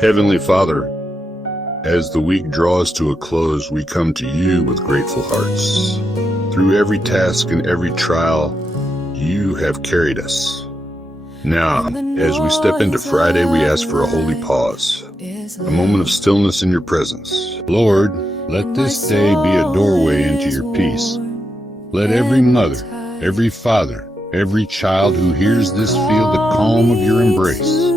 Heavenly Father, as the week draws to a close, we come to you with grateful hearts. Through every task and every trial, you have carried us. Now, as we step into Friday, we ask for a holy pause, a moment of stillness in your presence. Lord, let this day be a doorway into your peace. Let every mother, every father, every child who hears this feel the calm of your embrace.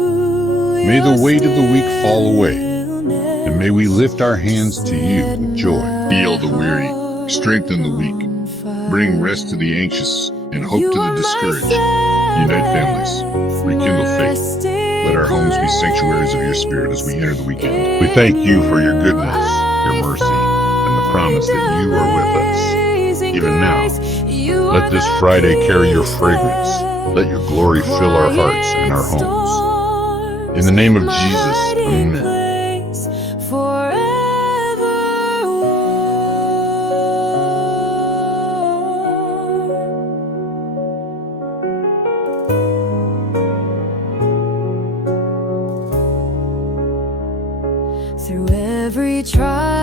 May the weight of the week fall away, and may we lift our hands to you with joy. Heal the weary, strengthen the weak, bring rest to the anxious, and hope to the discouraged. Unite families, rekindle faith. Let our homes be sanctuaries of your spirit as we enter the weekend. We thank you for your goodness, your mercy, and the promise that you are with us. Even now, let this Friday carry your fragrance. Let your glory fill our hearts and our homes. In the name of Jesus, amen. Through every trial